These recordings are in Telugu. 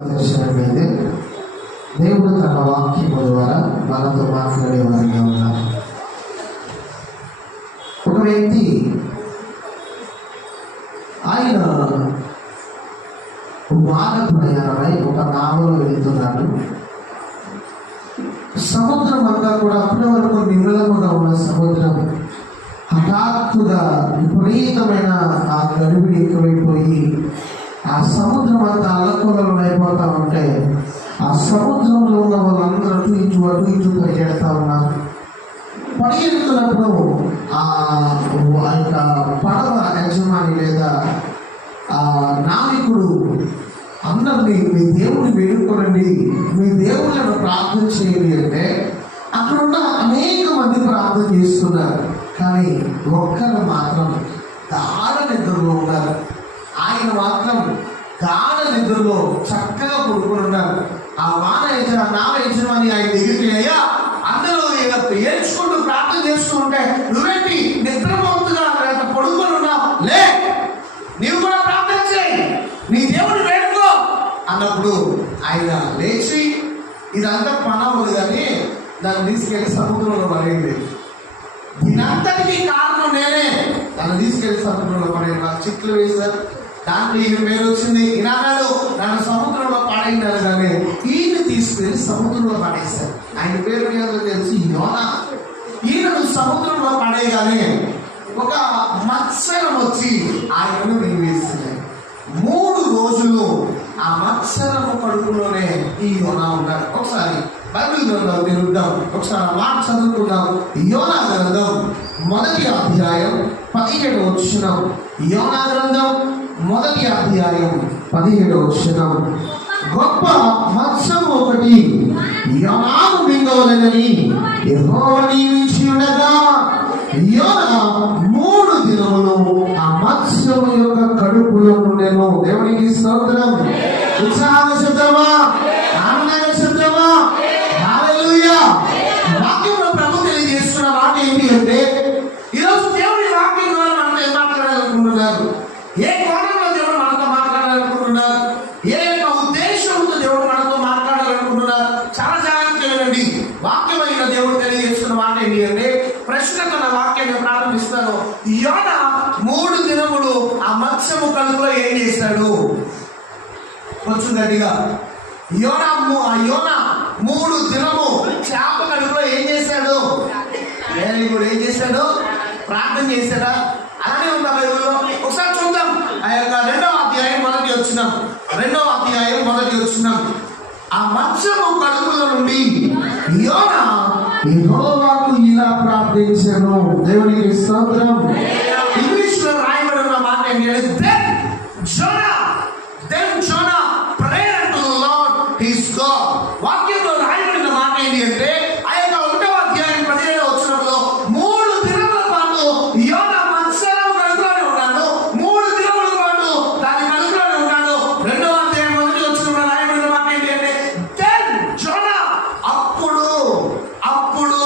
దర్శనమైంది. దేవుడు తన వాక్యము ద్వారా మనతో మాట్లాడే వారిగా ఉన్నారు. ఒక వ్యక్తి ఆయన వాన ప్రయాణమై ఒక నావలో వెళ్తున్నాడు. సముద్రం అంతా కూడా అప్పటి వరకు నిమ్మలముగా ఉన్న సముద్రం హఠాత్తుగా విపరీతమైన ఆ గడిబిడి ఎక్కువైపోయి ఆ సముద్రం అంతా అల్లకొల్లలు అయిపోతా ఉంటే ఆ సముద్రంలో ఉన్న వాళ్ళందరూ అటు ఇటు పరిగెడతా ఉన్నారు. పరిగెడుతున్నప్పుడు ఆ యొక్క పడవ యజమాని లేదా ఆ నావికుడు అందరినీ మీ దేవుడిని వేడుకోనండి, మీ దేవుళ్ళను ప్రార్థన చేయండి అంటే అక్కడున్న అనేక మంది ప్రార్థన చేస్తున్నారు. కానీ ఒక్కరు మాత్రం గాఢ నిద్రలో ఉన్నారు. ఆయన మాత్రం గాఢ నిద్రలో చక్కగా పడుకుని ఉన్నారు. ఆ నావ యజమాని ఆయన దగ్గరికి, అయ్యా అందరూ ఏడ్చుకుంటూ ప్రార్థన చేస్తూ ఉంటే నువ్వేంటి నిద్రపోతుగా పడుకొని ఉన్నావు, లే నీవు కూడా ప్రార్థన చేయి, నీ దేవుడు వేడుకో అన్నప్పుడు ఆయన లేచి ఇదంతా పని అవ్వదు కానీ దాన్ని తీసుకెళ్లి సముద్రంలో పడేయండి, దీనంతటికీ కారణం నేనే, దాన్ని తీసుకెళ్లి సముద్రంలో పడేయండి. నాకు చిట్లు వేశారు, దాంట్లో ఈయన పేరు వచ్చింది, ఈనాడు నన్ను సముద్రంలో పడేయినారు కానీ ఈయన తీసుకెళ్లి సముద్రంలో పడేశారు. ఆయన పేరు ఏదో తెలిసి యోనా. ఈయనను సముద్రంలో పడేయగానే ఒక మత్సరం వచ్చి ఆయనను మింగేసింది. 3 రోజులు ఆ మత్సరము కడుపులోనే ఈ యోనా ఉన్నాడు. ఒకసారి బైబిల్ గ్రంథం తిరుగుదాం, ఒకసారి మాట చదువుకుందాం. యోనా గ్రంథం 1వ అధ్యాయం 17వ వచనం. యోనా గ్రంథం 1వ అధ్యాయం 17వ వచనం. గొప్ప మత్స్యము ఒకటి యోనాను మింగవలెనని యెహోవా నియమించి ఉండగా యోనా 3 దినములు ఆ మత్స్యము యొక్క కడుపులో ఉండెను. దేవునికి స్తోత్రం. ఉత్సాహ శబ్దమా, ఆనంద శబ్దమా, హల్లెలూయా. వాక్యంలో ప్రభు తెలియజేస్తున్న మాట ఏంటి అంటే ఈరోజు దేవుడి వాక్యం ద్వారా మనతో ఏం మాట్లాడాలనుకుంటున్నారు, ఏ కోణంలో దేవుడు మనతో మాట్లాడాలనుకుంటున్నారు, ఏ యొక్క ఉద్దేశంతో దేవుడు మనతో మాట్లాడాలనుకుంటున్నారు, చాలా జాగ్రత్తగా వినండి. వాక్యమైన దేవుడు తెలియజేస్తున్న మాట ఏంటి అంటే ప్రశ్నతో నా వాక్యాన్ని ప్రారంభిస్తాను. యోనా 3 దినములు ఆ మత్స్యము కడుపులో ఏం చేశాడు? కొంచెం గట్టిగా. యోనా 3 దినము చేప కడుపులో ఏం చేశాడు? Very good. ఏం చేశాడు? ప్రార్థన చేశాడా? అలానే ఉందా బైబిల్లో? ఒకసారి చూద్దాం. ఆ యొక్క 2వ అధ్యాయం 1వ వచనం. 2వ అధ్యాయం 1వ వచనం. ఆ మత్స్యము కడుపులో నుండి యోనా యెహోవాకు ఇలా ప్రార్థించెను. దేవునికి స్తోత్రం. ఇంగ్లీష్ లో రాయబడి ఉన్న మాట ఏంటంటే then Jonah prayed unto the Lord his God. వాక్యంలో రాయబడిన మాట ఏంటి అంటే ఆ యొక్క 1వ అధ్యాయం 17వ వచనంలో 3 దినముల పాటు యోనా మత్స్యం కడుపులోనే ఉన్నాడు. 3 దినముల పాటు దాని కడుపులోనే ఉన్నాడు. 2వ అధ్యాయం 1వ వచనంలో రాయబడిన మాట ఏంటి అంటే then Jonah అప్పుడు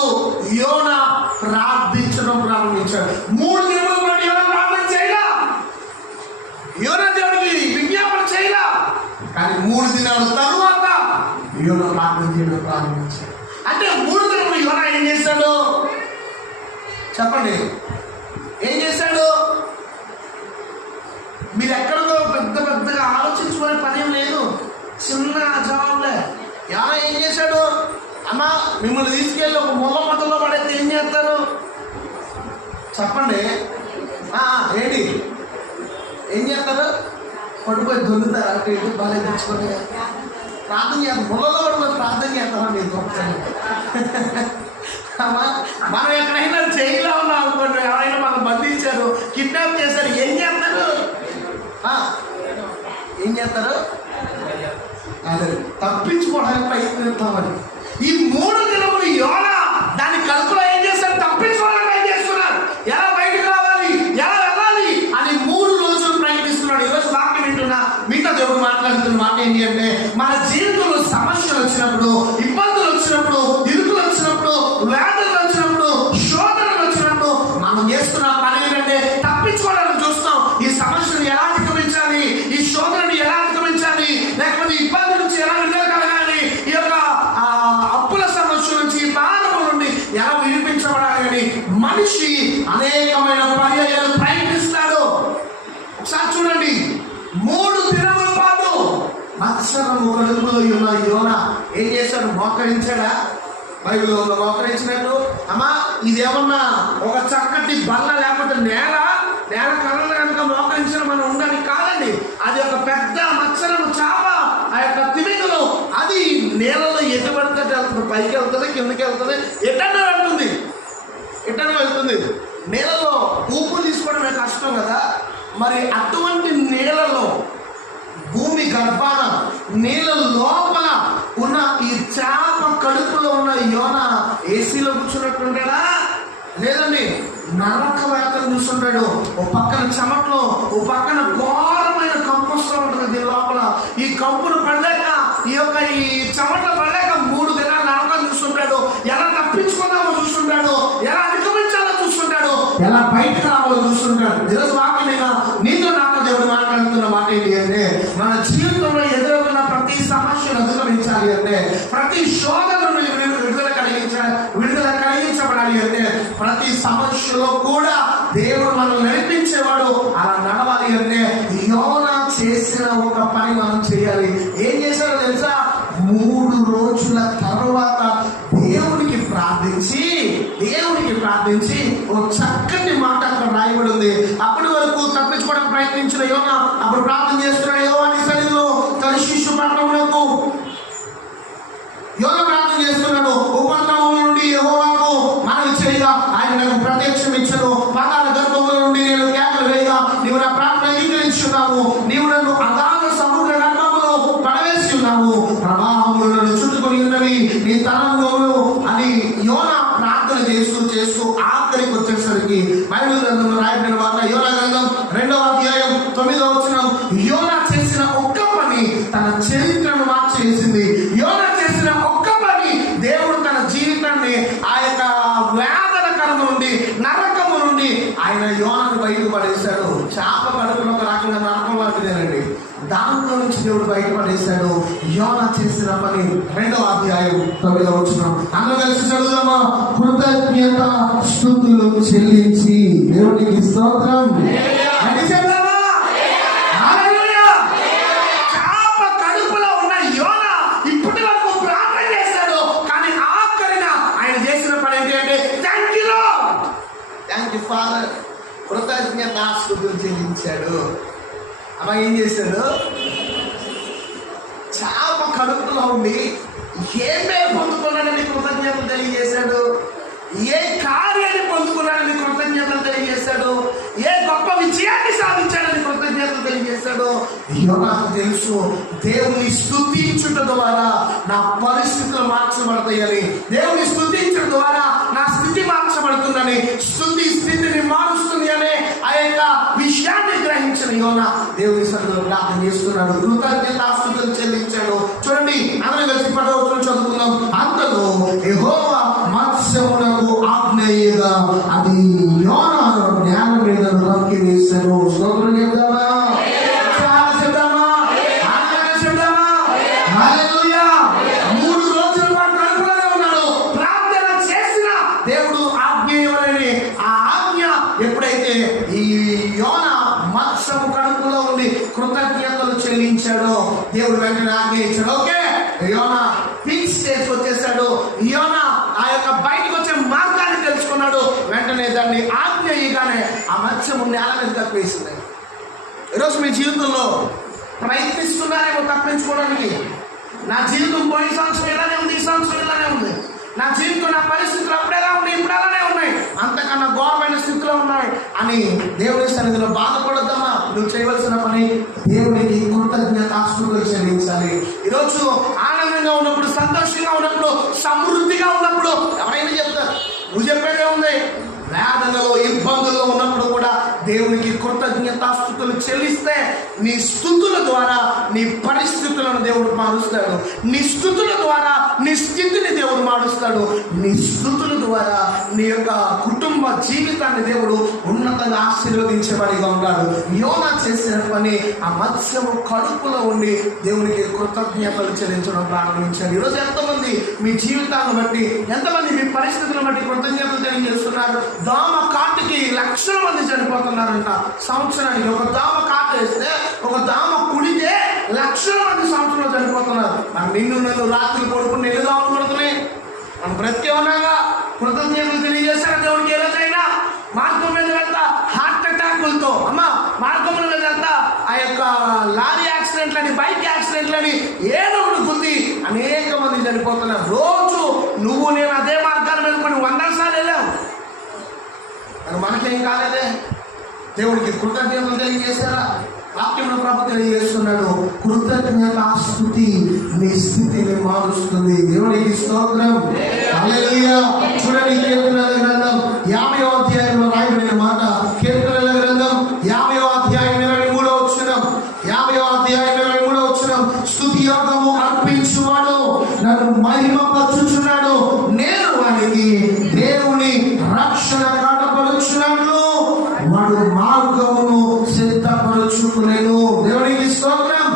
యోనా ప్రార్థించడం ప్రారంభించాడు. 3 దినముల పాటు యోనా ప్రార్థన చేయలా, యోనా దేవుడికి విజ్ఞాపన చేయలా. కానీ 3 దినాల తరువాత యోనా ప్రార్థన చేయడం ప్రారంభించాడు. అంటే 3 దినములు యోనా ఏం చేశాడు చెప్పండి? ఏం చేశాడు? మీరు ఎక్కడికో పెద్దగా ఆలోచించుకునే పని లేదు, చిన్న జవాబులే. యోనా ఏం చేశాడు? అమ్మ మిమ్మల్ని తీసుకెళ్ళి ఒక ముళ్ళ మధ్యలో పడేస్తే ఏం చేస్తారు చెప్పండి? ఏంటి ఏం చేస్తారు? పడిపోయి దొరుకుతారు అంటే ఇటు బాగా తెచ్చుకొని ప్రార్థన చేస్తారు. ముళ్ళలో పడిపోయి ప్రార్థన చేస్తారా మీరు? మనం ఎక్కడైనా జైల్లో ఉన్నాం అనుకోండి, ఎవరైనా మనం బంధించారు, కిడ్నాప్ చేశారు, ఏం చేస్తారు? అదే తప్పించుకోవడానికి ప్రయత్నిస్తామని. ఈ 3 దినములు యోనా దాని కడుపులో ఏం చేస్తారు? తప్పించుకోవడానికి ఏం చేస్తున్నారు? ఎలా బయటకు రావాలి, ఎలా వెళ్ళాలి అని 3 రోజులు ప్రయత్నిస్తున్నాడు. ఈరోజు వాక్యం వింటున్నా మీతో దేవుడు మాట్లాడుతున్న మాట ఏంటి అంటే మన జీవితంలో సమస్యలు వచ్చినప్పుడు, ఇబ్బందులు వచ్చినప్పుడు, ఇరుకులు వచ్చినప్పుడు, వ్యాధులు వచ్చినప్పుడు, శోధనలు వచ్చినప్పుడు మనం చేస్తున్న పని ఏంటంటే తప్పించుకోవడానికి చూస్తాం. ఈ సమస్యను ఎలా అధిగమించాలి, ఈ శోధనను ఎలా అధిగమించాలి, లేకపోతే ఇబ్బందులు మత్సరము కడుపులో ఉన్న యోన ఏం చేశాడు? మోకరించాడా? బైబిల్లో మోకరించినట్టు అమ్మా ఇదేమన్నా ఒక చక్కటి బల్ల లేకపోతే నేల కళ్ళ కనుక మోకరించిన మనం ఉండడానికి కాదండి. అది ఒక పెద్ద మత్సరము చాప, ఆ యొక్క తిమింగలం. అది నేలలో ఎటు పడితే వెళ్తుంది, పైకి వెళ్తుంది, కిందకి వెళ్తుంది, ఎటన్నా వెళ్తుంది. నేలలో ఊపు తీసుకోవడమే కష్టం కదా. మరి అటువంటి నేలలో, భూమి గర్భాన, నీళ్ళ లోపల ఉన్న ఈ చేప కడుపులో ఉన్న యోన ఏసీలో కూర్చున్నట్టుంటాడా? లేదండి, నరక వేతలు చూస్తుంటాడు. ఓ పక్కన చెమట్లో, ఓ పక్కన ఘోరమైన కంపు వస్తూ ఉంటుంది దీని లోపల. ఈ కంపును పడలేక, ఈ చెమట పడలేక 3 దినాలు నరకం చూస్తుంటాడు. ఎలా తప్పించుకుందామో చూస్తుంటాడు, ఎలా అధిగమించాలో చూస్తుంటాడు, ఎలా బయటకు రావాలో చూస్తుంటాడు. ఈరోజు వాక్యమేనా నీతో నాతో దేవుడు మాట్లాడుతున్న మాట ఏంటి అంటే, మన జీవితంలో ఎదురవుతున్న ప్రతి సమస్యను అధిగమించాలి అంటే, ప్రతి శోధనను విడుదల కలిగించబడాలి అంటే, ప్రతి సమస్యలో కూడా దేవుడు మనం నడిపించేవాడు. అలా నడవాలి అంటే యోనా చేసిన ఒక పని మనం చేయాలి. ఏం చేశాడో తెలుసా? 3 రోజుల తర్వాత దేవునికి ప్రార్థించి ఒక చక్కటి మాట అక్కడ రాయబడి ఉంది. అప్పటి వరకు తప్పించుకోవడానికి ప్రయత్నించిన యోనా అప్పుడు ప్రార్థన చేస్తున్నాడు. యెహోవా సన్నిధిలో తర్షీషు పట్టణమునకు యోనా ప్రార్థన చేస్తున్నాడు. ఉపద్రవముల నుండి యెహోవాకు మనవి చేయగా ఆయన నాకు ప్రత్యక్షం ఇచ్చను. పాతాళ గర్భముల నుండి నేను కేకలు వేయగా నీవు నా ప్రార్థన అంగీకరించున్నావు. నీవు నన్ను అగాధ సముద్ర గర్భములో పడవేసి ఉన్నావు. ప్రవాహములు నన్ను చుట్టుకొని ఉన్నవి నీ తరంలో అని యోనా ప్రార్థన చేస్తూ ఆఖరికి వచ్చేసరికి బైబిల్ గ్రంథంలో రాయబడిన వార్త యోనా గ్రంథం 2వ అధ్యాయం 9వ వచనం, యోనా చేసిన ఒక్క పని తన చరిత్రను మార్చేసింది. యోనా చేసిన ఒక్క పని దేవుడు తన జీవితాన్ని ఆ యొక్క వేదనకరము నుండి, నరకము నుండి ఆయన యోనాను బయటకు పడేశాడు. చేప కడుపులో ఒక రకంగా నరకం లాంటిదేనండి. దాంట్లో నుంచి దేవుడు బయటపడేశాడు. యోనా చేసిన పని 2వ అధ్యాయం 9వ వచనం. అందరూ కలిసి చదువుదామా? కృతజ్ఞత స్తుతులు చెల్లించి దేవునికి స్తోత్రం. చేప కడుపులో ఉన్న యోనా ఇప్పటి వరకు ప్రార్థన చేశాడు, కానీ ఆఖరిన ఆయన చేసిన పని ఏంటి అంటే థ్యాంక్ యూ ఫాదర్. కృతజ్ఞత స్తుతులు చెల్లించాడు. అలా ఏం చేశాడు? చేప కడుపులో ఉండి ఏమే పొందుకున్నాడని కృతజ్ఞతలు తెలియజేశాడు. ఏ కార్యాన్ని పొందుకున్నాడని కృతజ్ఞతలు తెలియజేశాడు. ఏ గొప్ప విజయాన్ని సాధించాడని కృతజ్ఞతలు తెలియజేశాడు. యోనాకు తెలుసు, దేవుని స్తుతించుట ద్వారా నా పరిస్థితులు మార్చబడతాయని, దేవుని స్తుతించుట ద్వారా నా స్థితి మార్చబడుతుందని, స్థితిని మారుస్తుంది అనే ఆ యొక్క విషయాన్ని గ్రహించిన యోనా దేవుని సన్నిధిలో ప్రార్థన చేస్తున్నాడు. కృతజ్ఞతాస్తుతులు చెల్లించాడు. చూడండి, అందరూ కలిసి 10వ వచనం చదువుకున్నాం. అంతలో యెహోవా మత్స్యమునకు ఆజ్ఞేయగా అది యోనాను నేల మీద నొక్కి వేశాను. స్తోత్రం చెప్దామా? హల్లెలూయా. 3 రోజుల పాటు కడుపులోనే ఉన్నాడు. ప్రార్థన చేసిన దేవుడు ఆజ్ఞ ఇవ్వాలని ఆ ఆజ్ఞ ఎప్పుడైతే ఈ యోనా మత్స్యము కడుపులో ఉండి కృతజ్ఞతలు చెల్లించాడో దేవుడు వెంటనే ఆజ్ఞ ఇచ్చాడు. ఓకే, యోనా పీక్ స్టేజ్ వచ్చేసాడు. యోనా ఆ యొక్క బయటకు వచ్చే మార్గాన్ని తెలుసుకున్నాడు. వెంటనే దాన్ని ఆజ్ఞ ఇయ్యగానే ఆ మత్స్యము నేల మీద తప్పేసింది. ఈరోజు మీ జీవితంలో ప్రయత్నిస్తున్నారేమో తప్పించుకోవడానికి. నా జీవితం పోయిన సంవత్సరం ఇలానే ఉంది, ఈ సంవత్సరం ఇలానే ఉంది. నా జీవితం, నా పరిస్థితులు అప్పుడు ఎలా ఉన్నాయి, ఇప్పుడు అలానే ఉన్నాయి, అంతకన్నా ఘోరమైన స్థితిలో ఉన్నాయి అని దేవుని సన్నిధిలో బాధపడొద్దామా? నువ్వు చేయవలసిన పని దేవునికి కృతజ్ఞతాస్తుతులు చెల్లించాలి. ఈరోజు ఆనందంగా ఉన్నప్పుడు, సంతోషంగా ఉన్నప్పుడు, సమృద్ధిగా ఉన్నప్పుడు ఎవరైనా చెప్తారు. నువ్వు చెప్పేదే ఉంది. వేదనలో, ఇబ్బందుల్లో ఉన్నప్పుడు కూడా దేవునికి కృతజ్ఞతాస్తుతులు చెల్లిస్తే నీ స్తుతుల ద్వారా నీ పరిస్థితులను దేవుడు మారుస్తాడు. నీ స్తుతుల ద్వారా నీ స్థితిని దేవుడు మారుస్తాడు. నీ స్తుతుల ద్వారా నీ యొక్క కుటుంబ జీవితాన్ని దేవుడు ఉన్నతంగా ఆశీర్వదించేవాడిగా ఉంటాడు. యోనా చేసిన పని ఆ మత్స్యము కడుపులో ఉండి దేవునికి కృతజ్ఞతలు చెల్లించడం ప్రారంభించాడు. ఈరోజు ఎంతమంది మీ జీవితాలను బట్టి, ఎంతమంది మీ పరిస్థితులను బట్టి కృతజ్ఞతలు తెలియజేస్తున్నారు? దోమ కాటుకి లక్షల మంది చనిపోతున్నారంట సంవత్సరానికి. ఒక దోమ కాటు వేస్తే, ఒక దోమ కుడితే లక్షల మంది సంవత్సరాలు చనిపోతున్నారు. మరి నిన్ను నన్ను రాత్రులు పడుకుని నెల్లుగా పడుతున్నాయి. మనం బ్రతికే ఉన్నాగా కృతజ్ఞతలు తెలియజేస్తారా దేవుడికి? ఏ రోజైనా మార్గం మీద వెళ్తా హార్ట్ అటాకులతో మార్గం మీద వెళ్తా ఆ యొక్క లారీ యాక్సిడెంట్లని, బైక్ యాక్సిడెంట్లని ఏదో ఒకటి గుద్ది అనేక మంది చనిపోతున్నారు. రోజు నువ్వు నేను అదే మార్గాన్ని మీద కొన్ని 100 సార్లు వెళ్ళాం, కానీ మనకేం కాలేదే. దేవుడికి కృతజ్ఞతలు తెలియజేశారా? వాక్యంలో ప్రభు తెలియజేస్తున్నాడు, కృతజ్ఞతాస్తుతి నీ స్థితిని మారుస్తుంది. దేవునికి స్తోత్రం. హల్లెలూయా. చూడండి, కీర్తనల గ్రంథం 50వ అధ్యాయంలో రాయబడిన మాట. కీర్తనల గ్రంథం 50వ అధ్యాయం 23వ వచనం. 50వ అధ్యాయం 23వ వచనం. స్తుతి యాగము అర్పించువాడు నన్ను మహిమపరచుచున్నాడు, నేను వానికి దేవుని రక్షణ కనపరుచున్నట్లు వాడు మార్గమును సిద్ధపరుచుకునేను. దేవునికి స్తోత్రం.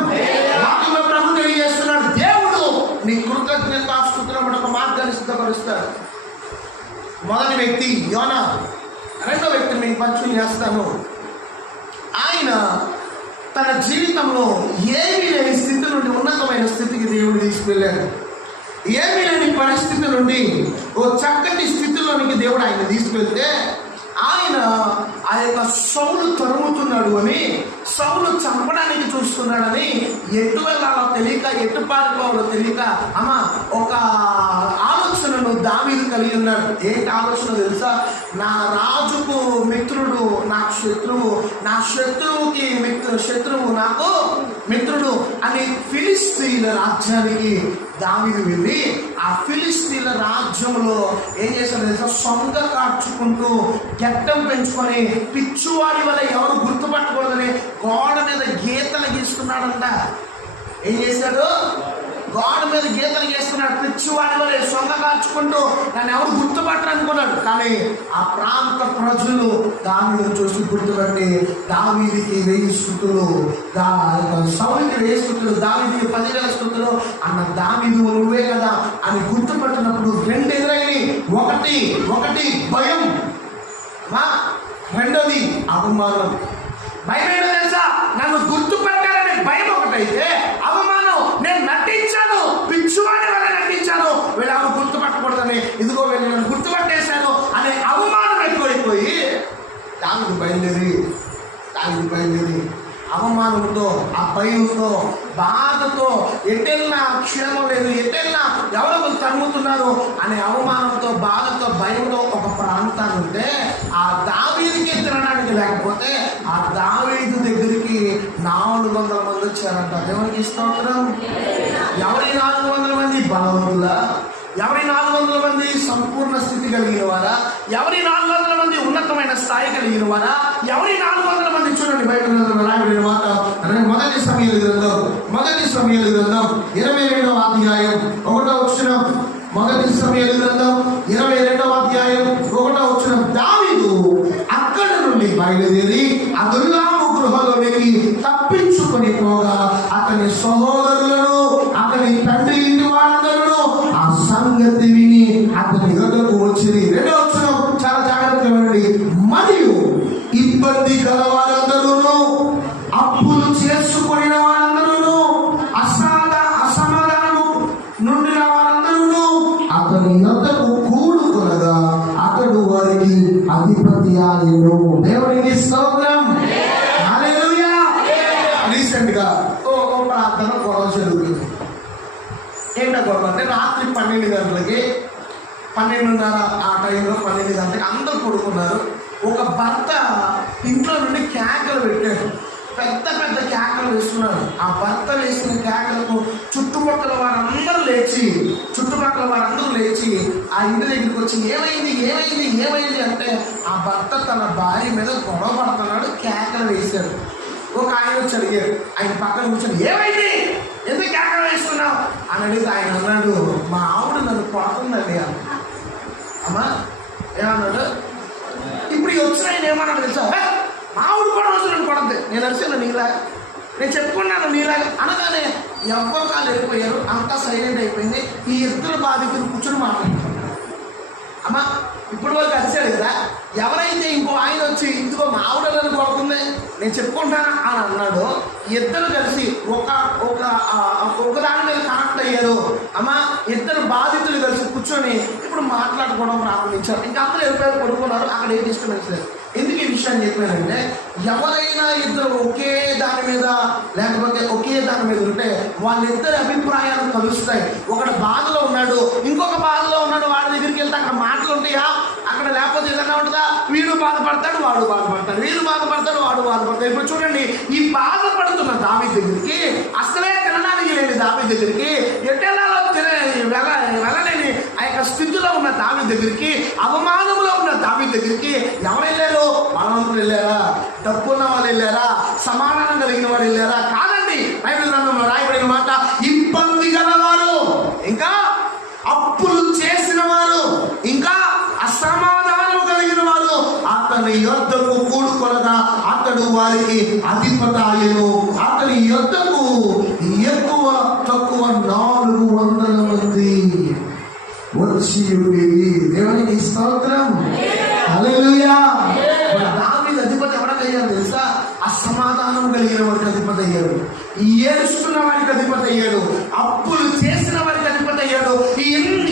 వాక్యంలో ప్రభు తెలియజేస్తున్నాడు, దేవుడు నీ కృతజ్ఞతాస్తుతులను ఒక మార్గాన్ని సిద్ధపరుస్తాడు. మొదటి వ్యక్తి యోనా. రెండో వ్యక్తిని మీకు పరిచయం చేస్తాను. ఆయన తన జీవితంలో ఏమీ లేని స్థితి నుండి ఉన్నతమైన స్థితికి దేవుడు తీసుకెళ్ళాడు. ఏమీ లేని పరిస్థితి నుండి ఓ చక్కటి స్థితిలోనికి దేవుడు ఆయన తీసుకెళ్తే, ఆయన ఆ యొక్క సౌలు తరుముతున్నాడు అని, సౌలు చంపడానికి చూస్తున్నాడని, ఎటు వెళ్ళాలో తెలియక, ఎటు పారిపోవాలో తెలియక ఒక ఆలోచనను దావీదు కలిగి ఉన్నాడు. ఏంటి ఆలోచన తెలుసా? నా రాజుకు మిత్రుడు నాకు శత్రువు, నా శత్రువుకి శత్రువు నాకు మిత్రుడు అని ఫిలిస్తీన్ల రాజ్యానికి దావీదు వెళ్ళి ఆ ఫిలిస్తీన్ల రాజ్యంలో ఏం చేశాడు తెలుసా? సొంగ కార్చుకుంటూ గడ్డం పెంచుకొని పిచ్చువాడి వల్ల ఎవరు గుర్తుపట్టకూడదని గోడ మీద గీతలు గీస్తున్నాడంట. ఏం చేశాడు? గోడ మీద గీతలు గీస్తున్నాడు. పిచ్చివాడి వల్ల సొంగ కార్చుకుంటూ నన్ను ఎవరు గుర్తుపట్టరు అనుకున్నాడు. కానీ ఆ ప్రాంత ప్రజలు దావీదును చూసి గుర్తుపట్టి దావీదుకి 1000 స్తుతులు, సౌలుకి 1000 స్తుతులు, దావీదుకి 10,000 స్తుతులు అన్న దావీదు నువ్వే కదా అని గుర్తుపట్టినప్పుడు 2 ఎదురైనవి. ఒకటి భయం, రెండోది అవమానం. భయం ఏంటో తెలుసా? నన్ను గుర్తుపట్టారనే భయం ఒకటైతే, అవమానం నేను నటించాను, పిచ్చివాడి వల్ల నటించాను, వీళ్ళు ఎవరు గుర్తుపట్టకూడదని, ఇదిగో వీళ్ళు నన్ను గుర్తుపట్టేశాను అనే అవమానం ఎక్కువైపోయి దానికి బయలుదేరి అవమానంతో, ఆ భయంతో, బాధతో, ఎటెళ్ళినా క్షేమం లేదు, ఎటెళ్ళినా ఎవరు తరుముతున్నారు అనే అవమానంతో, బాధతో, భయంతో ఒక ప్రాంతాన్ని ఉంటే ఆ దావీదుకి తినడానికి లేకపోతే ఆ దావీదు దగ్గరికి 400 మంది వచ్చారంట. దేవునికి స్తోత్రం. ఎవరి 400 మంది? బలవంతులా? ఎవరి 400 మంది సంపూర్ణ స్థితి కలిగిన వారా? ఎవరి 400 మంది ఉన్నతమైన స్థాయి కలిగిన వారా? ఎవరి 400 మంది? చూడండి, బయట రాయబడిన మాట. మొదటి సమూయేలు గ్రంథం 22వ అధ్యాయం 1వ వచనం. మొదటి సమూయేలు గ్రంథం 22వ అధ్యాయం 1వ వచనం. దావీదు అక్కడి నుండి బయలుదేరి అదుల్లాము గృహలోనికి తప్పించుకొని పోగా అతని సహోదరులను, అతని తండ్రి ఇంటి వారందరూ ఆ సంగతి విని అతని యొద్దకు వచ్చింది. 2వ వచనం చాలా జాగ్రత్తగా వినండి. మరియు ఇబ్బంది గల వారందరూ, అప్పులు చేసుకుని వారందరూ, అసమాధానము నుండిన వారందరూ అతని యొద్దకు కూడుకొనగా అతడు వారికి అధిపతి ఆయను. దేవునికి స్తోత్రం. హల్లెలూయా. రీసెంట్ గా ఓ ప్రార్థన గొడవ జరుగుతుంది. ఏంటో గొడవ అంటే, రాత్రి 12 గంటలకి, 12:30 ఆ టైంలో 12 గంటలకి అందరూ పడుకున్నారు. ఒక భర్త ఇంట్లో నుండి కేకలు పెట్టాడు. పెద్ద కేకలు వేస్తున్నాడు. ఆ భర్త వేసిన కేకలకు చుట్టుపక్కల వారందరూ లేచి ఆ ఇంటి దగ్గరికి వచ్చి ఏమైంది అంటే ఆ భర్త తన భార్య మీద గొడవ పడుతున్నాడు, కేకలు వేశాడు. ఒక ఆయన వచ్చి అడిగాడు, ఆయన పక్కన కూర్చొని, ఏమైంది, ఎందుకు కేకలు వేస్తున్నావు అని అడిగితే ఆయన అన్నాడు, మా ఆవిడ నన్ను కొడుతుందండి. అమ్మా ఏమన్నాడు? ఇప్పుడు వచ్చిన ఆయన ఏమన్నాడు తెలుసా? మా ఆవిడ కూడా రోజు నన్ను కొడద్దు, నేను అరిచాను నీలాగా, నేను చెప్పుకున్నాను నీలాగా అనగానే ఎవ్వరు కాళ్ళు వెళ్ళిపోయారు. అంతా సైలెంట్ అయిపోయింది. ఈ ఇద్దరు బాధితులు కూర్చొని మాట్లాడుతున్నారు. అమ్మా ఇప్పుడు వరకు అరిచాడు కదా, ఎవరైతే ఇంకో ఆయన వచ్చి ఇందుకో మా ఆవిడ నన్ను కొడుతుంది నేను చెప్పుకుంటానా అని అన్నాడు, ఇద్దరు కలిసి ఒక దాని మీద కనెక్ట్ అయ్యారు. అమ్మా ఇద్దరు బాధితులు కలిసి కూర్చొని ఇప్పుడు మాట్లాడుకోవడం ప్రారంభించారు. ఇంకా అందరూ వెళ్ళిపోయి పడుకున్నారు, అక్కడ ఏ డిస్టర్బెన్స్ లేదు. ఎందుకు ఈ విషయాన్ని చెప్పానంటే, ఎవరైనా ఇద్దరు ఒకే దాని మీద లేకపోతే ఒకే దాని మీద ఉంటే వాళ్ళిద్దరి అభిప్రాయాలు కలుస్తాయి. ఒకడు బాధలో ఉన్నాడు, ఇంకొక బాధలో ఉన్నాడు, వాడి దగ్గరికి వెళ్తే అక్కడ మాటలు ఉంటాయా? అక్కడ లేకపోతే ఏదైనా ఉంటుందా? వీడు బాధపడతాడు, వాడు బాధపడతాడు, వీడు బాధపడతాడు, వాడు బాధపడతాడు. ఇప్పుడు చూడండి, ఈ బాధపడుతున్న దావీదు దగ్గరికి, అసలే తినడానికి లేని దావీదు దగ్గరికి, ఎట్టెలాలో వెళ్ళలేని ఆ యొక్క స్థితిలో ఉన్న దావీదు దగ్గరికి, అవమానంలో ఉన్న దావీదు దగ్గరికి ఎవరు వెళ్ళారు? బలవంతులు వెళ్ళారా? డబ్బున్న వాళ్ళు వెళ్ళారా? సమాధానం కలిగిన వారు వెళ్ళారా? కాదండి. బైబిల్ గ్రంథంలో రాయబడిన మాట, ఇబ్బంది గలవారు, ఇంకా అప్పులు చేసిన వారు, ఇంకా అసమాధానం కలిగిన వారు అతని యొద్దకు కూడుకొనగా అతడు వారికి అధిపతాయను. అతని యొద్దకు ఎక్కువ తక్కువ 400 మంది వచ్చి ఉండేది. దేవునికి స్తోత్రం, హల్లెలూయా. దావీదు అధిపతి ఎవరికయ్యారు తెలుసా? అసమాధానం కలిగిన వారికి అధిపతి అయ్యాడు, ఏడుస్తున్న వారికి అధిపతి అయ్యాడు, అప్పులు చేసిన వారికి అధిపతి అయ్యాడు.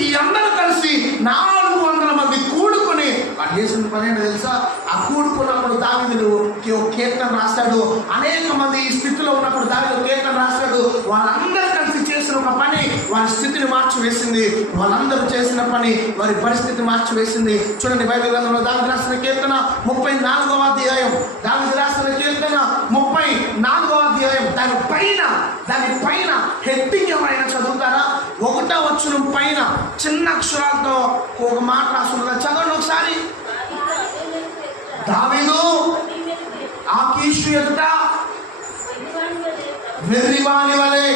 ఈ అందరూ కలిసి 400 మంది కూడుకొని వాడు చేసిన పని ఏంటో తెలుసా? ఆ కూడుకున్నప్పుడు దావీదు కీర్తన రాస్తాడు. అనేక మంది ఈ స్థితిలో ఉన్నప్పుడు దావీదు కీర్తన రాస్తాడు. వాళ్ళందరూ కలిసి చేసిన ఒక పని వారి స్థితిని మార్చివేసింది. వాళ్ళందరూ చేసిన పని వారి పరిస్థితి మార్చివేసింది. చూడండి, బైబిల్ గ్రంథంలో దావీదు రాసిన కీర్తన 34వ అధ్యాయం, దావీదు రాసిన కీర్తన 34వ అధ్యాయం, దాని పైన హెడ్డింగ్ ఎవరైనా చదువుతారా? 1వ వచనం పైన చిన్న అక్షరాలతో ఒక మాట రాస్తున్నా, చదవండి ఒకసారి. దావీదు ఆకీషు ఎదుట వెర్రివాని వలె,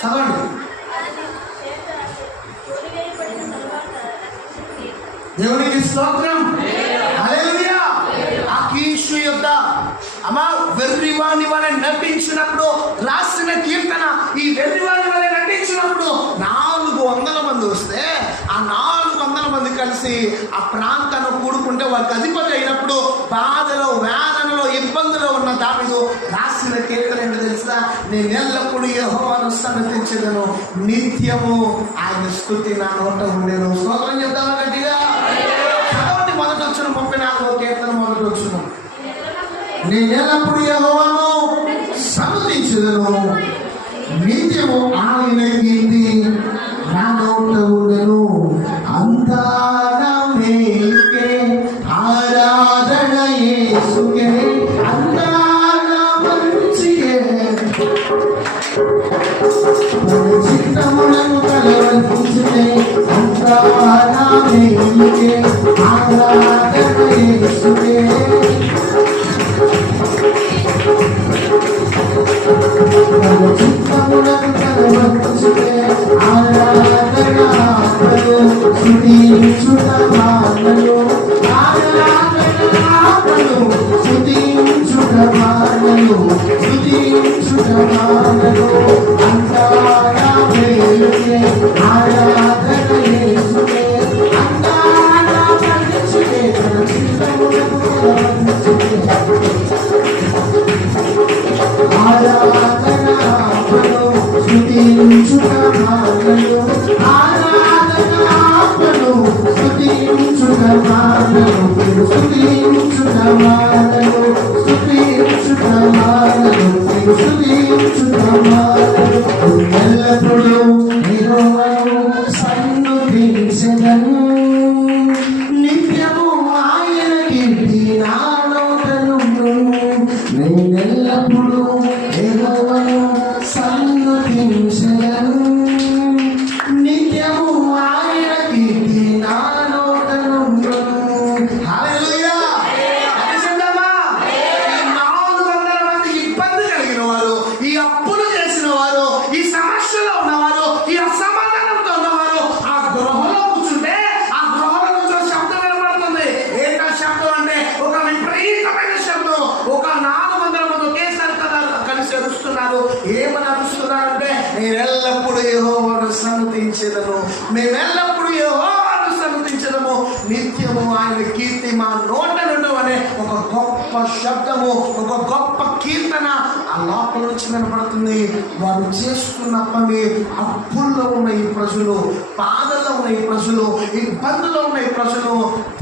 చదవండి. దేవునికి స్తోత్రం, హల్లెలూయా. ఆకీషు యొద్ద అమ్మా వెర్రివాని వలె నటించినప్పుడు రాసిన కీర్తన. ఈ వెర్రివాని వలె నటించినప్పుడు 400 మంది వస్తే ఆ 400 మంది కలిసి ఆ ప్రాంతాన్ని కూడుకుంటే వారికి అధిపతి అయినప్పుడు బాధలో, వేదనలో, ఇబ్బందులో ఉన్న దావీదు రాసిన కీర్తన ఏంటో తెలుసా? నేను ఎల్లప్పుడూ యెహోవాను సన్నతించెదను, నిత్యము ఆయన స్తుతి నా నోట ఉండేను. స్తోత్రం చెప్తావా గట్టిగా? చదవండి, మొదటి వచ్చిన 34వ కీర్తన మొదటి వచ్చిన. నేను ఎల్లప్పుడూ యెహోవాను సన్నతించెదను, నిత్యము ఆయన కీర్తి నా నోట ఉండెను. అంతా నా మేలుకే, ఆరాధన యేసుకే, అంతా నా మంచికే, చిత్తములను కలవరించునే, అంతా నా మేలుకే, ఆరాధన యేసుకే. చిత్తములను కలవరించునే, ఆరాధన ఆత్మలు స్తుతించుట మాటలు, ఆరాధన ఆత్మలు స్తుతించుట మాటలు, స్తుతించుట మాటలు. అంతా నా మేలుకే, ఆరాధన యేసుకే, అంతా నా మంచికే, చిత్తములను కలవరించునే, ఆరాధన ఆత్మలు స్తుతించుట మాటలు, ఆరాధన ఆత్మలు స్తుతించుట మాటలు, స్తుతించుట మాటలు, స్తుతించుట మాటలు, స్తుతించుట మాటలు. ఎల్లప్పుడూ యెహోవాను సన్నుతించెదను, నిత్యము ఆయన కీర్తి నా నోట నుండును. నేనెల్లప్పుడూ యెహోవాను సన్నుతించెదను, నిత్యము ఆయన కీర్తి నా నోట నుండును. హల్లెలూయా. అనిసందమా? ఈ 400 మంది ఇబ్బంది కలిగిన వారు, ఈ అప్పులు చేసిన వారు, ఈ సమస్యలో ఉన్నవారు, ఈ అసమాధానంతో ఉన్నవారు ఆ గృహంలో కూర్చుంటే ఆ గృహంలో నుంచి శబ్దం వినబడుతుంది. ఏంటో శబ్దం అంటే ఒక విపరీతమైన శబ్దం. ఒక 400 మంది ఒకేసారి కలిసి అరుస్తున్నారు. ఏమని అరుస్తున్నారంటే, నేను ఎల్లప్పుడూ యెహోవాను సన్నుతించెదను, మేము ఎల్లప్పుడూ శబ్దము, ఒక గొప్ప కీర్తన ఆ లోపల నుంచి వినపడుతుంది. వారు చేస్తున్న పని, అప్పుల్లో ఉన్న ఈ ప్రజలు, బాధల్లో ఉన్న ఈ ప్రజలు, ఇబ్బందుల్లో ఉన్న ఈ ప్రజలు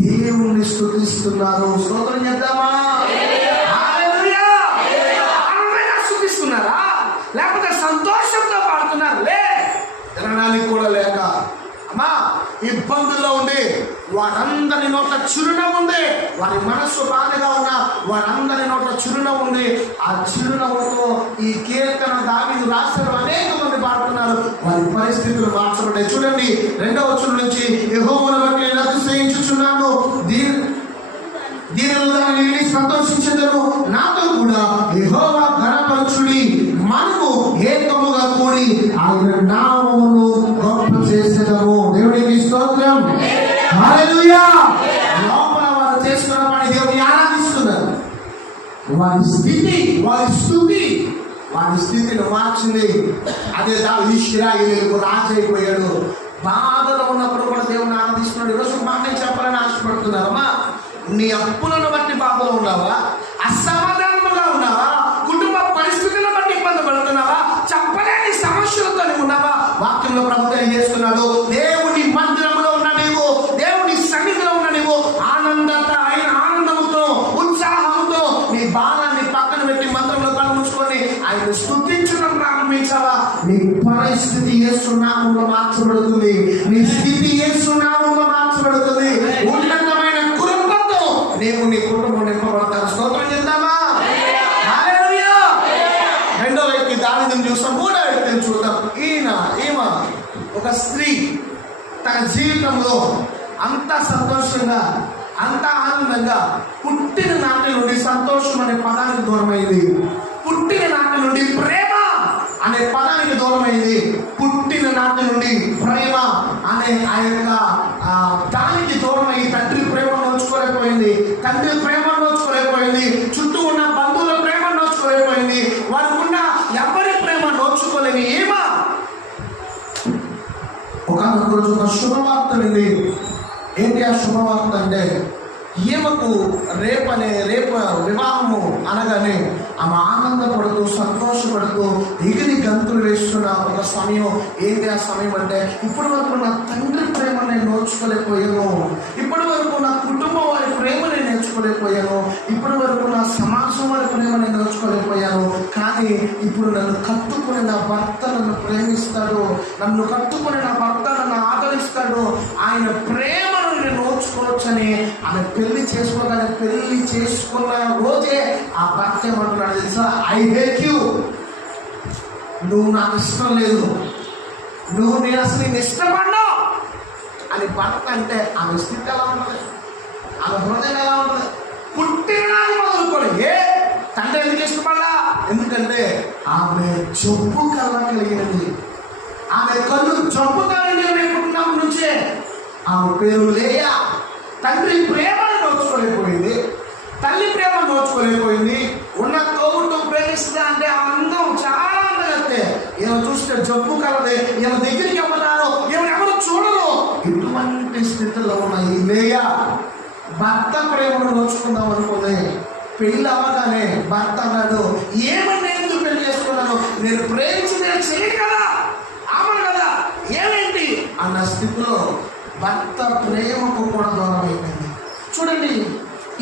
దేవుణ్ణి స్తుతిస్తున్నారు. స్తోత్రం చేద్దామా? హల్లెలూయా! ఆనందంగా స్తుతిస్తున్నారా లేకపోతే సంతోషంతో పాడుతున్నారు? లే, తినడానికి కూడా లేక అమ్మా ఇబ్బందుల్లో ఉండి వారందరి నోట్ల చిరునవ్వు ఉంది. వారి మనస్సు బాధగా ఉన్న వారందరి నోట్ల చిరునవ్వు ఉంది. ఆ చిరునవ్వుతో ఈ కీర్తన దావీదు రాసిన అనేక మంది పాడుతున్నారు. వారి పరిస్థితులు మార్చబడ్డాయి. చూడండి 2వ వచనం నుంచి, యెహోవాను బట్టి నేను అతిశయించుచున్నాను, దీనిలో దాన్ని విని సంతోషించెదను, నాతో కూడా యెహోవా ఘనపరచుడి, మనము ఏకముగా కూడి ఆయన నామమును గొప్ప చేసేదము. దేవునికి స్తోత్రం. హల్లెలూయా! లోపల వారు చేసుకున్న పని దేవుని ఆరాధిస్తున్నారు. వారి స్థితి, వారి స్తుతి వారి స్థితిని మార్చింది. అదే దావీదు ఇశ్రాయేలుకు రాజు అయిపోయాడు. బాధలో ఉన్నప్పుడు కూడా దేవుని ఆరాధిస్తున్నాడు. ఈరోజు మాట చెప్పాలని ఆశపడుతున్నారమ్మా. నీ అప్పులను బట్టి బాధలో ఉన్నావా? అసమాధానంగా ఉన్నావా? కుటుంబ పరిస్థితులను బట్టి ఇబ్బంది పడుతున్నావా? చెప్పలేని సమస్యలతో ఉన్నావా? వాక్యంలో ప్రభు తెలియజేస్తున్నాడు, దేవుని మందిరంలో ఉన్న నీవు, దేవుని సన్నిధిలో ఉన్న నీవు ఆయన ఆనందంతో, ఉత్సాహంతో నీ బాణాన్ని పక్కన పెట్టి మంత్రంలో కళ్ళు మూసుకొని ఆయన స్తుతించడం ప్రారంభించావా? నీ పరిస్థితి యేసు నామములో మార్చబడుతుంది. నీ స్థితి యేసు నామములో మార్చబడుతుంది. ఉన్నతమైన కృపతో నీవు నీ కుటుంబం నింపబడతారు. స్తోత్రం చేద్దామా? హల్లెలూయా! 2వ వ్యక్తి దావీదుని చూస్తాం. 3వ వ్యక్తిని చూద్దాం. ఈమె ఒక స్త్రీ తన జీవితంలో అంత సంతోషంగా, అంత ఆనందంగా, పుట్టిన నాటి నుండి సంతోషం అనే పదానికి దూరమైంది. పుట్టిన నాటి నుండి ప్రేమ అనే పదానికి దూరమైంది. పుట్టిన నాటి నుండి ప్రేమ అనే ఆ యొక్క దానికి దూరమై తండ్రి ప్రేమ నోచుకోలేకపోయింది, తండ్రి ప్రేమ నోచుకోలేకపోయింది, చుట్టూ ఉన్న బంధువుల ప్రేమ నోచుకోలేకపోయింది, వారికి ఉన్న ఎవరి ప్రేమ నోచుకోలేని ఏమా ఒక రోజు ఒక శుభవార్త వింది. ఏంటి ఆ శుభవార్త అంటే, ఈమెకు రేపు వివాహము అనగానే ఆమె ఆనందపడుతూ, సంతోషపడుతూ, ఎగిరి గంతులు వేస్తున్న ఒక సమయం. ఏంటి ఆ సమయం అంటే, ఇప్పటి వరకు నా తండ్రి ప్రేమ నేను నోచుకోలేకపోయాను, ఇప్పటి వరకు నా కుటుంబం వారి ప్రేమ నేను నేర్చుకోలేకపోయాను, ఇప్పటి వరకు నా సమాజం వారి ప్రేమ నేను నేర్చుకోలేకపోయాను, కానీ ఇప్పుడు నన్ను కట్టుకుని నా భర్త నన్ను ప్రేమిస్తాడు, నన్ను కట్టుకుని నా భర్త నన్ను ఆదరిస్తాడు, ఆయన ప్రేమను నేను నోచుకోవచ్చని ఆమె పెళ్లి చేసుకోగానే, పెళ్లి చేసుకున్న రోజే ఆ భర్త ఏమంటున్నాడు తెలుసా? ఐ హేట్ యూ, నువ్వు నాకు ఇష్టం లేదు, నేను అసలు నేను ఇష్టపడ్డా అని భర్త అంటే ఆమె స్థితి ఎలా ఉంటుంది? ఆమె హృదయం ఎలా ఉంటుంది? పుట్టినాన్ని మొదలుకొని తండ్రి ఎందుకు ఇష్టపడ్డా? ఎందుకంటే ఆమె జబ్బు కళ్ళ కలిగినది, ఆమె కళ్ళు జబ్బుతో పుట్టినప్పటి నుంచే. ఆమె పేరు లేయా. తండ్రి ప్రేమను నోచుకోలేకపోయింది, తల్లి ప్రేమ నోచుకోలేకపోయింది. ఉన్న తోడు ప్రేమిస్తుందా అంటే ఆ అందం చాలా అందగత్తే, ఈమె చూస్తే జబ్బు కలదే, ఈమె దగ్గరికి ఎవరు ఎవరు చూడరు. ఇటువంటి స్థితిలో ఉన్న ఈ లేయా భర్త ప్రేమను నోచుకుందాం అనుకునే పెళ్ళి అవ్వగానే భర్త అన్నాడు, ఏమన్నా ఎందుకు పెళ్లి చేసుకున్నాను, నేను ప్రేమించి నేను చేయను కదా, ఆమెను కదా, ఏమేంటి అన్న స్థితిలో భర్త ప్రేమకు కూడా దూరం అయిపోయింది. చూడండి,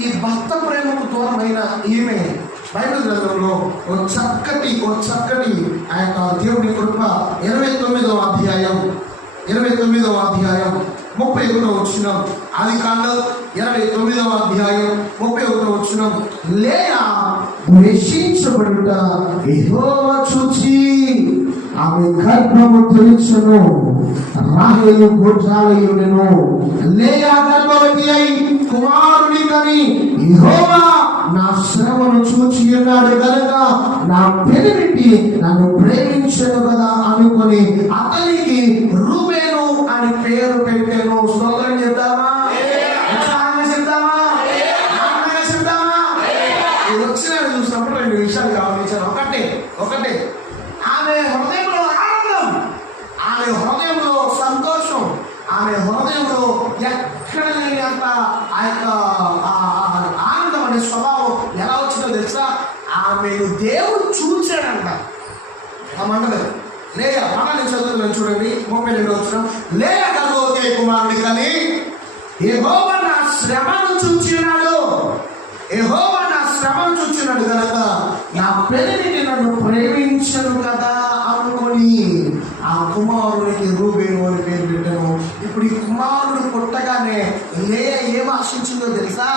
ఈ భర్త ప్రేమకు దూరమైన ఈమె బైబిల్ గ్రంథంలో ఓ చక్కటి ఆ యొక్క దేవుని కృప 29వ అధ్యాయం 31వ వచనం, ఆదికాండం 29వ అధ్యాయం 31వ వచనం, లేయా ద్వేషించబడుట యెహోవా చూచి ఆమె గర్భము తెరిచెను, రాహేలు గోత్రాలయుడెను. లేయా గర్భవతి అయి కుమారుని కని, యెహోవా నా శ్రమను చూచి ఉన్నాడు కనుక నా పెనిమిటి నన్ను ప్రేమించెను కదా అనుకొని అతనికి రూబేను అని పేరు పెట్టాను. స్తోత్రం చెప్తామా? చెప్తామా? వచ్చినాడు చూసినప్పుడు 2 విషయాలు గమనించాను. ఒకటే ఆమె హృదయంలో ఆనందం, ఆమె హృదయంలో సంతోషం, ఆమె హృదయంలో ఎక్కడ లేని అంత ఆ యొక్క ఆనందం అనే స్వభావం ఎలా నేను దేవుడు చూచాడంట. ఆ మండలం లేయ మన చదువుతున్నాను చూడండి 32వ వచనం. లేయ గర్భవతి అయి కుమారుని కానీ యెహోవా నా శ్రమను చూచినాడు. యెహోవా నా శ్రమను చూచినాడు కనుక నా పెనిమిటి నన్ను ప్రేమించను కదా అనుకొని ఆ కుమారునికి రూబేను అని పేరు పెట్టాను. ఇప్పుడు ఈ కుమారుడు పుట్టగానే లేయ ఏం ఆశించిందో తెలుసా?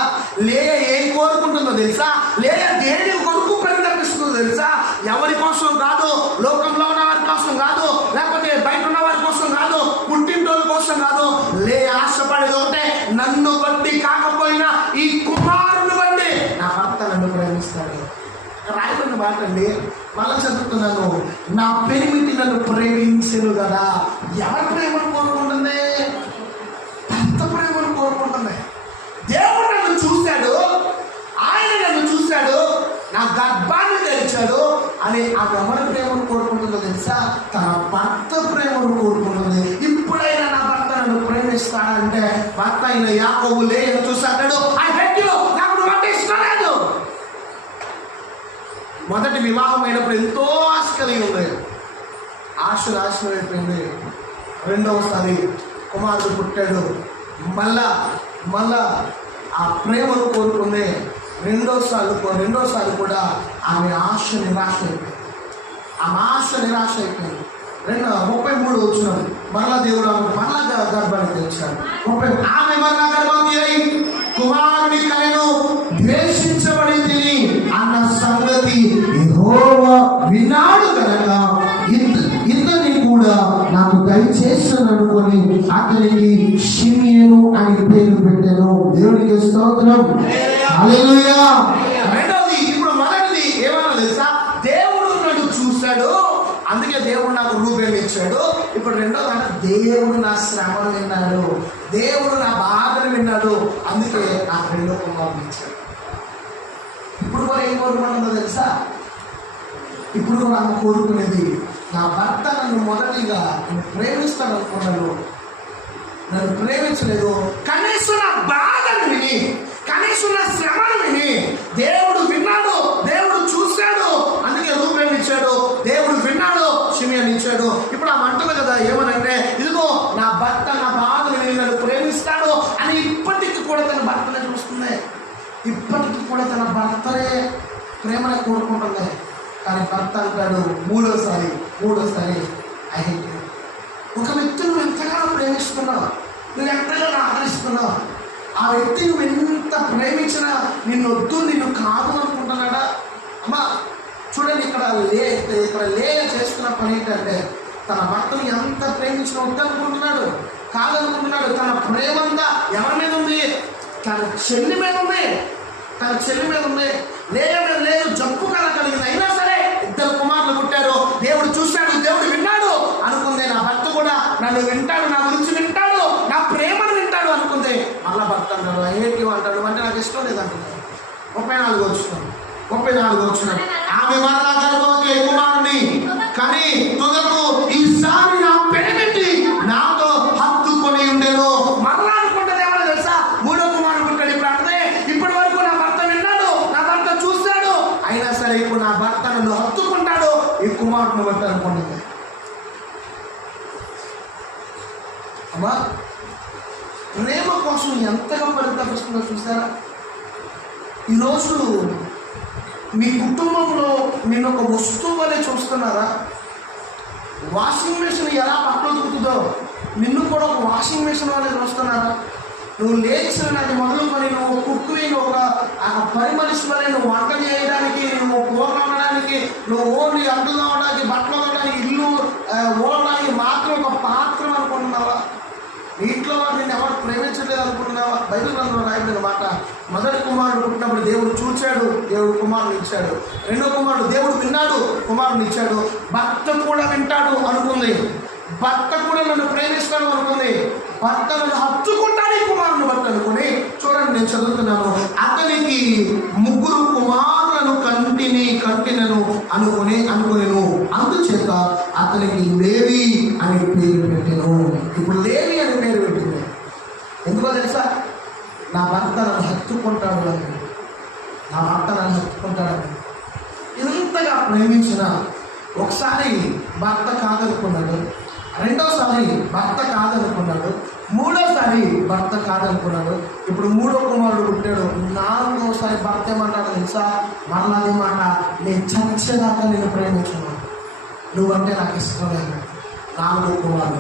లేయ ఏం కోరుకుంటుందో తెలుసా? లేయ దేని కొరకు పరితపిస్తుందో తెలుసా? ఎవరి కోసం కాదు, లోకంలో ఉన్న వారి కోసం కాదు, లేకపోతే బయట ఉన్న వారి కోసం కాదు, పుట్టింటోళ్ళ కోసం కాదు. లేయ ఆశపడేది ఒకటే, నన్ను బట్టి కాకపోయినా ఈ కుమారుని బట్టి నా భర్త నన్ను ప్రేమిస్తాడు. రాయబడిన మాట అండి, మళ్ళా చదువుతున్నాను. నా పెనిమిటి నన్ను ప్రేమించను కదా. ఎవరి ప్రేమను కోరుకుంటుంది? భర్త ప్రేమను కోరుకుంటుంది. దేవుడు నన్ను చూశాడు, ఆయన నన్ను చూశాడు, నా గర్భాన్ని తెరిచాడు అని ఆమె ఎవరి ప్రేమను కోరుకుంటుందో తెలుసా? తన భర్త ప్రేమను కోరుకుంటుంది. ఇప్పుడైనా నా భర్త నన్ను ప్రేమిస్తాడంటే భర్త అయిన యాకోబు లేయను చూశాడు, ఐ హేట్ యు, నాకు నువ్వు అంటే ఇష్టం లేదు. మొదటి వివాహం అయినప్పుడు ఎంతో ఆశ కలిగి ఉంది, ఆశ నాశనం అయిపోయింది. రెండవసారి కుమారుడు పుట్టాడు, మళ్ళా ఆ ప్రేమను కోరుకుంది. రెండోసారి కూడా ఆమె ఆశ నిరాశ అయిపోయింది. ఆమె ఆశ నిరాశ అయిపోయింది. 33 వచ్చినాడు. మరలా దేవుడు ఆమె మరలా గర్భాన్ని తెచ్చాడు. ఆమె మరలా గర్భవతి అయి కుమారుని కనెను. ద్వేషించబడింది అన్న సంగతి యెహోవా వినాడు కనుక ఇతని కూడా నాకు దయచేసాను అనుకొని అతనికి షిమియను అని పేరు పెట్టాను. దేవునికి స్తోత్రం. హల్లెలూయా. రెండవది, ఇప్పుడు మొదటిది ఏమన్నా తెలుసా? దేవుడు నన్ను చూశాడు, అందుకే దేవుడు నాకు రూపేణ ఇచ్చాడు. ఇప్పుడు రెండోది అంటే దేవుడు నా శ్రమను విన్నాడు, దేవుడు నా బాధను విన్నాడు, అందుకే నాకు రెండో కుమారుడు ఇచ్చాడు. ఇప్పుడు కూడా ఏం కోరుకుంటుందో తెలుసా? ఇప్పుడు కూడా ఆమె కోరుకునేది, నా భర్త నన్ను మొదటిగా నేను ప్రేమిస్తాను అనుకున్నాను, నన్ను ప్రేమించలేదు, కనీసం నా బాధను విని, కనీసం నా శ్రమను విని దేవుడు విన్నాడు, దేవుడు చూశాడు, అందుకే రూపేణ ఇచ్చాడు. దేవుడు విన్నాడు, షిమియను ఇచ్చాడు. ఇప్పుడు ఆ మంటలు కదా ఏమనంటే, ఇదిగో నా భర్త నా బాధను విని నన్ను ప్రేమిస్తాడు అని ఇప్పటికీ కూడా తన భర్తనే చూస్తుంది. ఇప్పటికీ కూడా తన భర్తనే ప్రేమనే కోరుకుంటుంది. కానీ భర్త అంటాడు మూడోసారి అయితే ఒక వ్యక్తిని నువ్వు ఎంతగానో ప్రేమిస్తున్నావు, నువ్వు ఎంతగానో ఆదరిస్తున్నావు, ఆ వ్యక్తి నువ్వు ఎంత ప్రేమించినా నిన్ను వద్దు, నిన్ను కాదు అనుకుంటున్నాడా? అమ్మా చూడండి, ఇక్కడ లేయ చేస్తున్న పని ఏంటంటే, తన భర్తను ఎంత ప్రేమించిన వద్దు అనుకుంటున్నాడు, కాదనుకుంటున్నాడు. తన ప్రేమంతా ఎవరి మీద ఉంది? తన చెల్లి మీద ఉంది. లేయ మీద లేదు, జబ్బు కల కలిగింది. అయినా సరే 2 కుమారులు పుట్టారు. దేవుడు చూశాడు, దేవుడు విన్నాడు అనుకుంది. నా భర్త కూడా నన్ను వింటాడు, నా గురించి వింటాడు, నా ప్రేమను వింటాడు అనుకుంది. మళ్ళా భర్త అంటాడు, ఏంటి అంటాడు అంటే నాకు ఇష్టం లేదంటున్నాడు. 34 వచ్చిన ఆమె మరలా గర్భవతి కుమారుని కానీ తుదకు ఈసారి నా పెనిమిటి నాతో హత్తుకొని ఉండేను. మరలా అనుకుంటుంది ఏమో తెలుసా? 3వ కుమారుడు పుట్టాడు. ఇప్పుడు అంటే ఇప్పటి వరకు నా భర్త విన్నాడు, నా భర్త చూస్తాడు, అయినా సరే ఇప్పుడు నా భర్త నన్ను హత్తుకుంటాడు, ఈ కుమారుడిని బట్టి అనుకుంటుంది. అమ్మా ప్రేమ కోసం ఎంతగా పరితపిస్తుందో చూసారా? ఈరోజు మీ కుటుంబంలో నిన్ను ఒక వస్తువు వలె చూస్తున్నారా? వాషింగ్ మెషిన్ ఎలా బట్టలు ఉతుకుతుందో నిన్ను కూడా ఒక వాషింగ్ మెషిన్ వలె చూస్తున్నారా? నువ్వు లేచిన అది మొదలుకొని నువ్వు కుక్కుని ఒక పని మనిషి వలె నువ్వు వంట చేయడానికి, నువ్వు కూర వండడానికి, నువ్వు ఓన్లీ అంట్లు తోవడానికి, బట్టలు తోవడానికి, ఇల్లు ఓడడానికి మాత్రం ఒక పాత్రం అనుకుంటున్నావా? ఇంట్లో నిన్ను ఎవరు ప్రేమించలేదు అనుకుంటున్నావా? బైబిల్ గ్రంథంలో రాయబడిన మాట, మొదటి కుమారుడు పుట్టినప్పుడు దేవుడు చూచాడు, దేవుడు కుమారుని ఇచ్చాడు. రెండో కుమారుడు దేవుడు విన్నాడు, కుమారుని ఇచ్చాడు. భర్త కూడా వింటాడు అనుకుంది, భర్త కూడా నన్ను ప్రేమిస్తాడు అనుకుంది, భర్త నన్ను హత్తుకుంటాడు ఈ కుమారుని బట్టి అనుకుని. చూడండి నేను చదువుతున్నాను. అతనికి 3 కుమారులను కంటినను అనుకునేను, అందుచేత అతనికి లేవి అని పేరు పెట్టాను. ఇప్పుడు లేవి అని పేరు పెట్టింది. ఎందుకో తెలుసా? నా భర్త నన్ను హత్తుకుంటాడు అని, నా భర్త నన్ను హత్తుకుంటాడని. ఎందుకు ప్రేమించిన, ఒకసారి భర్త కాదనుకున్నాడు, రెండోసారి భర్త కాదనుకున్నాడు, మూడోసారి భర్త కాదనుకున్నాడు, ఇప్పుడు మూడో కుమారుడు పుట్టాడు. నాలుగోసారి భర్త ఏమంటాడు తెలుసా? మరలా అదే మాట, నేను చచ్చేదాకా నేను ప్రేమించున్నాను, నువ్వంటే నాకు ఇష్టం లేదు. నాలుగో కుమారుడు